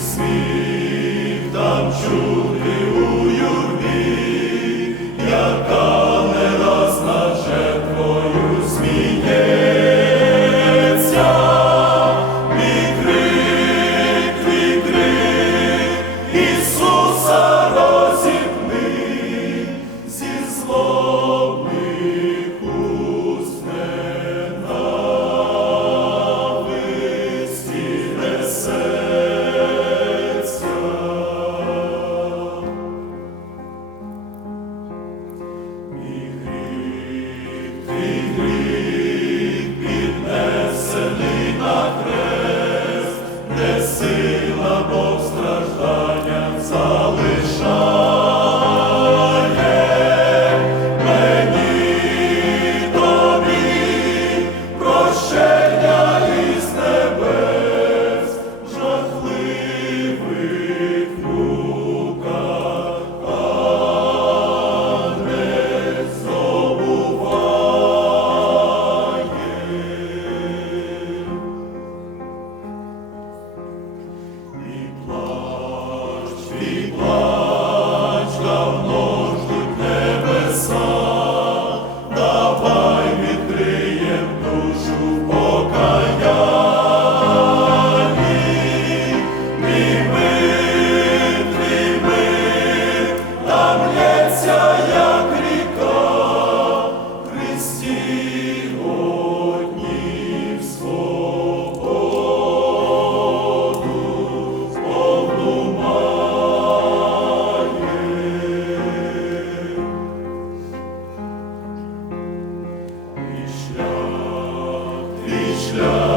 сміх там чути у Love.